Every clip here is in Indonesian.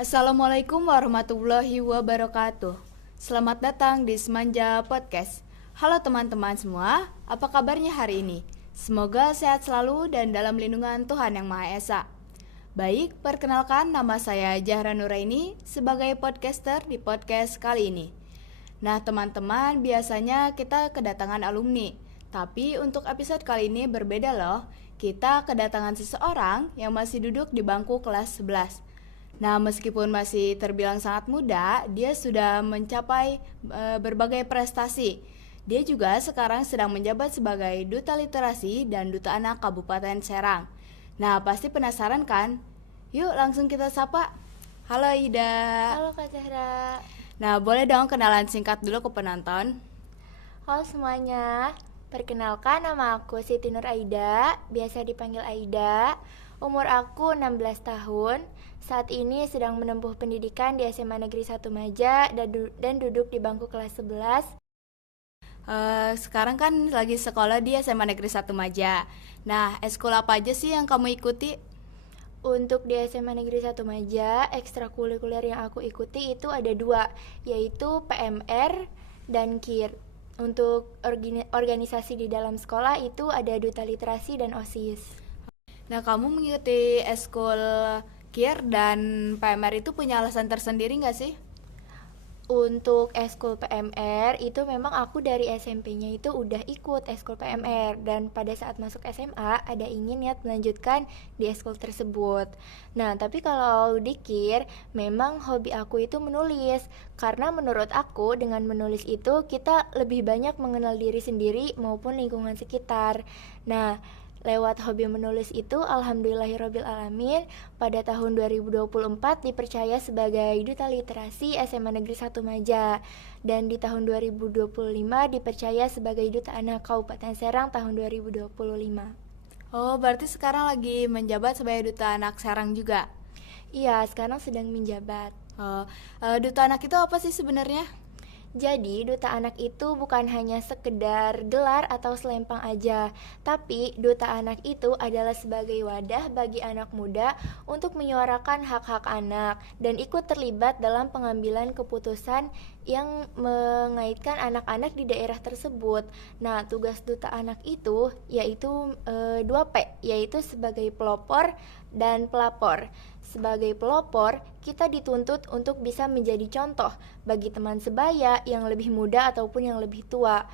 Assalamualaikum warahmatullahi wabarakatuh. Selamat datang di Semanja Podcast. Halo teman-teman semua, apa kabarnya hari ini? Semoga sehat selalu dan dalam lindungan Tuhan Yang Maha Esa. Baik, perkenalkan nama saya Jahra Nuraini sebagai podcaster di podcast kali ini. Nah teman-teman, biasanya kita kedatangan alumni. Tapi untuk episode kali ini berbeda loh. Kita kedatangan seseorang yang masih duduk di bangku kelas 11. Nah, meskipun masih terbilang sangat muda, dia sudah mencapai berbagai prestasi. Dia juga sekarang sedang menjabat sebagai Duta Literasi dan Duta Anak Kabupaten Serang. Nah, pasti penasaran kan? Yuk langsung kita sapa. Halo Ida. Halo Kak Zahra. Nah, boleh dong kenalan singkat dulu ke penonton? Halo semuanya. Perkenalkan, nama aku Siti Nur Aida, biasa dipanggil Aida. Umur aku 16 tahun. Saat ini sedang menempuh pendidikan di SMA Negeri 1 Maja dan duduk di bangku kelas 11. Sekarang kan lagi sekolah di SMA Negeri 1 Maja. Nah, eskul apa aja sih yang kamu ikuti? Untuk di SMA Negeri 1 Maja, ekstrakurikuler yang aku ikuti itu ada 2, yaitu PMR dan KIR. Untuk organisasi di dalam sekolah itu ada Duta Literasi dan OSIS. Nah, kamu mengikuti eskul KIR dan PMR itu punya alasan tersendiri nggak sih? Untuk eskul PMR itu memang aku dari SMP-nya itu udah ikut eskul PMR, dan pada saat masuk SMA ada ingin niat melanjutkan di eskul tersebut. Nah, tapi kalau di KIR memang hobi aku itu menulis, karena menurut aku dengan menulis itu kita lebih banyak mengenal diri sendiri maupun lingkungan sekitar. Nah, lewat hobi menulis itu, alhamdulillahirabbil alamin, pada tahun 2024 dipercaya sebagai Duta Literasi SMA Negeri 1 Maja, dan di tahun 2025 dipercaya sebagai Duta Anak Kabupaten Serang tahun 2025. Oh, berarti sekarang lagi menjabat sebagai Duta Anak Serang juga? Iya, sekarang sedang menjabat. Oh, Duta Anak itu apa sih sebenarnya? Jadi, Duta Anak itu bukan hanya sekedar gelar atau selempang aja, tapi Duta Anak itu adalah sebagai wadah bagi anak muda untuk menyuarakan hak-hak anak dan ikut terlibat dalam pengambilan keputusan yang mengaitkan anak-anak di daerah tersebut. Nah, tugas Duta Anak itu yaitu 2P, yaitu sebagai pelopor dan pelapor. Sebagai pelopor, kita dituntut untuk bisa menjadi contoh bagi teman sebaya yang lebih muda ataupun yang lebih tua.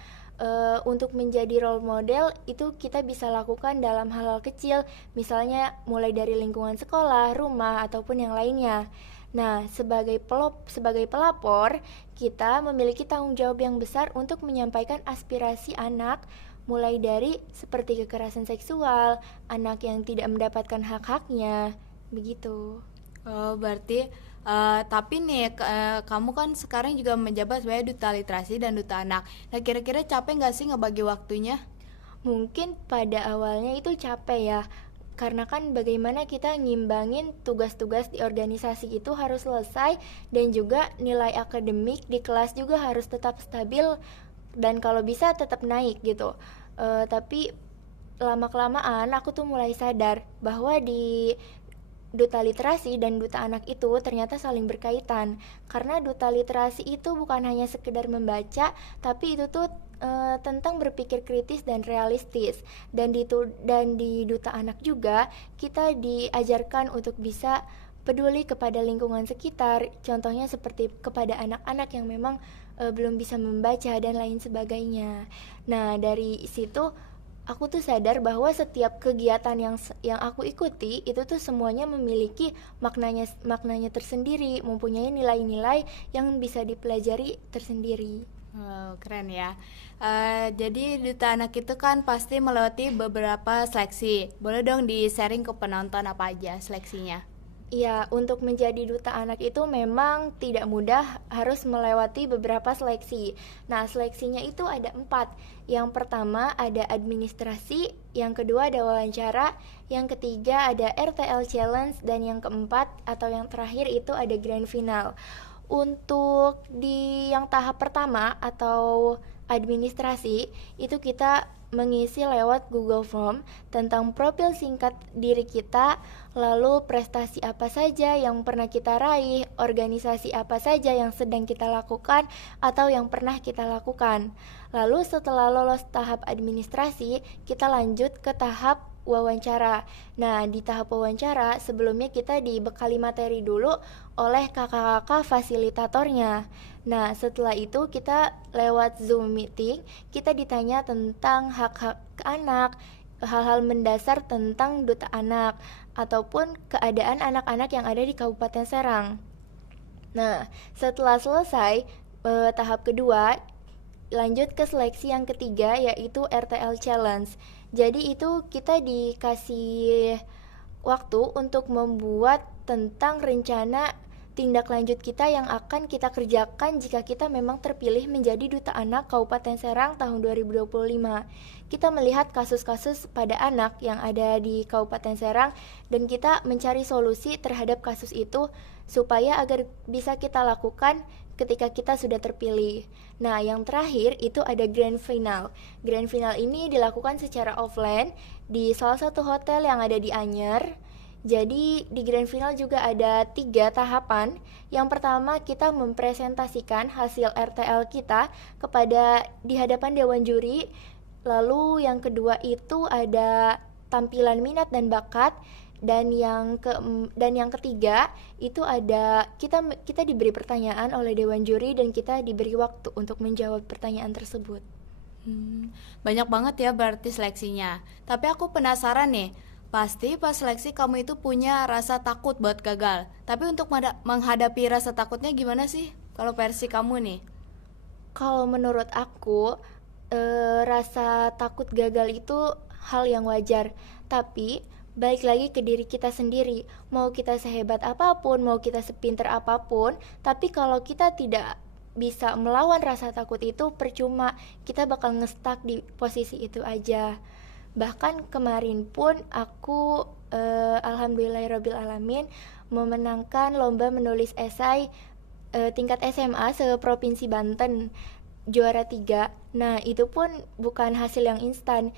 Untuk menjadi role model itu kita bisa lakukan dalam hal-hal kecil, misalnya mulai dari lingkungan sekolah, rumah, ataupun yang lainnya. Nah, sebagai pelapor, kita memiliki tanggung jawab yang besar untuk menyampaikan aspirasi anak, mulai dari seperti kekerasan seksual, anak yang tidak mendapatkan hak-haknya, begitu. Oh, berarti tapi nih kamu kan sekarang juga menjabat sebagai Duta Literasi dan Duta Anak. Nah, kira-kira capek nggak sih ngebagi waktunya? Mungkin pada awalnya itu capek ya, karena kan bagaimana kita ngimbangin tugas-tugas di organisasi itu harus selesai, dan juga nilai akademik di kelas juga harus tetap stabil, dan kalau bisa tetap naik gitu. Tapi lama-kelamaan aku tuh mulai sadar bahwa di Duta Literasi dan Duta Anak itu ternyata saling berkaitan, karena Duta Literasi itu bukan hanya sekedar membaca, tapi itu tuh tentang berpikir kritis dan realistis. Dan di Duta Anak juga kita diajarkan untuk bisa peduli kepada lingkungan sekitar, contohnya seperti kepada anak-anak yang memang belum bisa membaca dan lain sebagainya. Nah, dari situ aku tuh sadar bahwa setiap kegiatan yang aku ikuti itu tuh semuanya memiliki maknanya tersendiri, mempunyai nilai-nilai yang bisa dipelajari tersendiri. Wow, keren ya. Jadi Duta Anak itu kan pasti melewati beberapa seleksi. Boleh dong di-sharing ke penonton apa aja seleksinya? Iya, untuk menjadi Duta Anak itu memang tidak mudah, harus melewati beberapa seleksi. Nah, seleksinya itu ada 4. Yang pertama ada administrasi, yang kedua ada wawancara, yang ketiga ada RTL Challenge, dan yang keempat atau yang terakhir itu ada Grand Final. Untuk di yang tahap pertama atau administrasi, itu kita mengisi lewat Google Form tentang profil singkat diri kita, lalu prestasi apa saja yang pernah kita raih, organisasi apa saja yang sedang kita lakukan atau yang pernah kita lakukan. Lalu setelah lolos tahap administrasi, kita lanjut ke tahap wawancara. Nah, di tahap wawancara sebelumnya kita dibekali materi dulu oleh kakak-kakak fasilitatornya. Nah, setelah itu kita lewat Zoom meeting, kita ditanya tentang hak-hak anak, hal-hal mendasar tentang Duta Anak, ataupun keadaan anak-anak yang ada di Kabupaten Serang. Nah, setelah selesai tahap kedua, lanjut ke seleksi yang ketiga, yaitu RTL Challenge. Jadi itu kita dikasih waktu untuk membuat tentang rencana tindak lanjut kita yang akan kita kerjakan jika kita memang terpilih menjadi Duta Anak Kabupaten Serang tahun 2025. Kita melihat kasus-kasus pada anak yang ada di Kabupaten Serang dan kita mencari solusi terhadap kasus itu supaya agar bisa kita lakukan ketika kita sudah terpilih. Nah, yang terakhir itu ada grand final. Grand final ini dilakukan secara offline di salah satu hotel yang ada di Anyer. Jadi di grand final juga ada 3 tahapan. Yang pertama kita mempresentasikan hasil RTL kita kepada di hadapan dewan juri. Lalu yang kedua itu ada tampilan minat dan bakat. Dan yang ketiga itu ada kita diberi pertanyaan oleh dewan juri dan kita diberi waktu untuk menjawab pertanyaan tersebut. Banyak banget ya berarti seleksinya. Tapi aku penasaran nih, pasti pas seleksi kamu itu punya rasa takut buat gagal. Tapi untuk menghadapi rasa takutnya gimana sih kalau versi kamu nih? Kalau menurut aku, rasa takut gagal itu hal yang wajar. Tapi balik lagi ke diri kita sendiri. Mau kita sehebat apapun, mau kita sepinter apapun, tapi kalau kita tidak bisa melawan rasa takut itu, percuma, kita bakal ngestak di posisi itu aja. Bahkan kemarin pun aku alhamdulillahirrabbilalamin memenangkan lomba menulis esai tingkat SMA se-Provinsi Banten, juara 3. Nah, itu pun bukan hasil yang instan.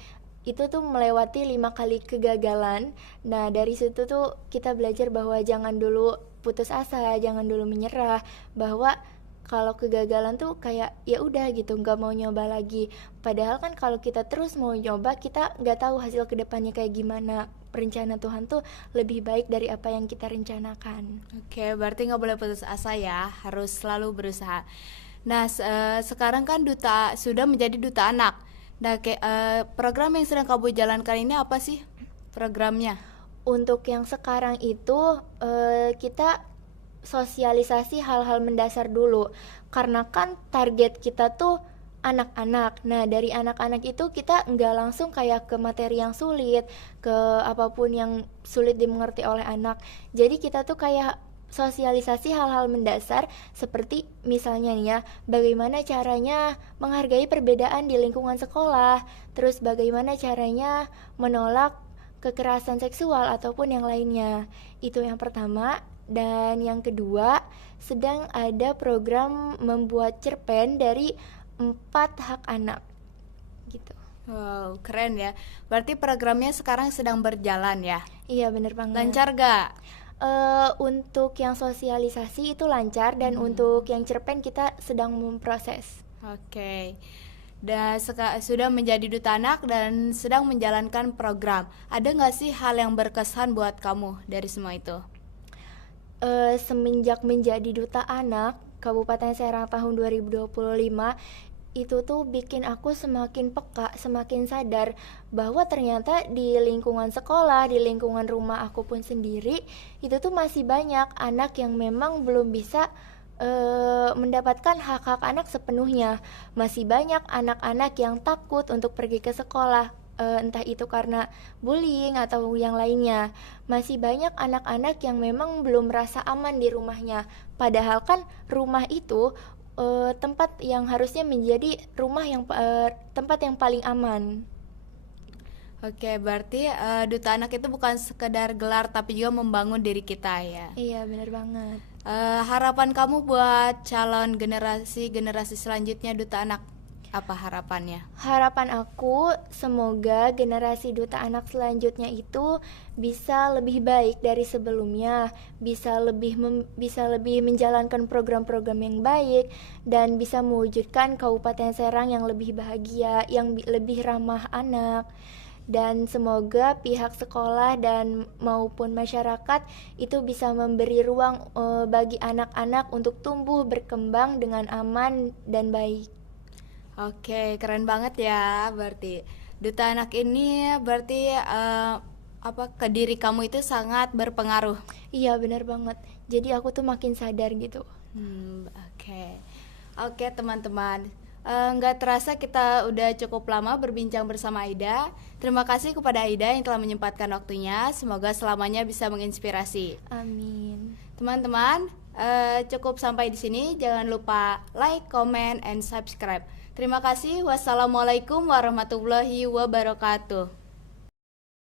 Itu tuh melewati 5 kali kegagalan. Nah, dari situ tuh kita belajar bahwa jangan dulu putus asa, jangan dulu menyerah, bahwa kalau kegagalan tuh kayak ya udah gitu, nggak mau nyoba lagi. Padahal kan kalau kita terus mau nyoba, kita nggak tahu hasil kedepannya kayak gimana. Rencana Tuhan tuh lebih baik dari apa yang kita rencanakan. Oke, berarti nggak boleh putus asa ya, harus selalu berusaha. Nah, sekarang kan sudah menjadi Duta Anak. Nah, program yang sedang kamu jalankan ini apa sih programnya? Untuk yang sekarang itu kita sosialisasi hal-hal mendasar dulu, karena kan target kita tuh anak-anak. Nah, dari anak-anak itu kita nggak langsung kayak ke materi yang sulit, ke apapun yang sulit dimengerti oleh anak. Jadi kita tuh kayak sosialisasi hal-hal mendasar seperti misalnya nih ya, bagaimana caranya menghargai perbedaan di lingkungan sekolah, terus bagaimana caranya menolak kekerasan seksual ataupun yang lainnya. Itu yang pertama. Dan yang kedua, sedang ada program membuat cerpen dari 4 hak anak gitu. Wow, keren ya. Berarti programnya sekarang sedang berjalan ya? Iya, bener banget. Lancar gak? Untuk yang sosialisasi itu lancar, dan untuk yang cerpen kita sedang memproses. Oke. Dan sudah menjadi Duta Anak dan sedang menjalankan program. Ada gak sih hal yang berkesan buat kamu dari semua itu? Semenjak menjadi Duta Anak Kabupaten Serang tahun 2025, itu tuh bikin aku semakin peka, semakin sadar bahwa ternyata di lingkungan sekolah, di lingkungan rumah aku pun sendiri, itu tuh masih banyak anak yang memang belum bisa mendapatkan hak-hak anak sepenuhnya. Masih banyak anak-anak yang takut untuk pergi ke sekolah, entah itu karena bullying atau yang lainnya. Masih banyak anak-anak yang memang belum merasa aman di rumahnya, padahal kan rumah itu tempat yang harusnya menjadi rumah yang tempat yang paling aman. Oke, berarti Duta Anak itu bukan sekedar gelar tapi juga membangun diri kita ya. Iya, benar banget. Harapan kamu buat calon generasi selanjutnya Duta Anak? Apa harapannya? Harapan aku semoga generasi duta anak selanjutnya itu bisa lebih baik dari sebelumnya, bisa lebih menjalankan program-program yang baik dan bisa mewujudkan Kabupaten Serang yang lebih bahagia, yang lebih ramah anak. Dan semoga pihak sekolah dan maupun masyarakat itu bisa memberi ruang bagi anak-anak untuk tumbuh berkembang dengan aman dan baik. Oke, keren banget ya. Berarti duta anak ini berarti ke diri kamu itu sangat berpengaruh. Iya benar banget. Jadi aku tuh makin sadar gitu. Oke. Oke, teman-teman. Nggak terasa kita udah cukup lama berbincang bersama Aida. Terima kasih kepada Aida yang telah menyempatkan waktunya. Semoga selamanya bisa menginspirasi. Amin. Teman-teman, cukup sampai di sini. Jangan lupa like, comment, and subscribe. Terima kasih. Wassalamualaikum warahmatullahi wabarakatuh.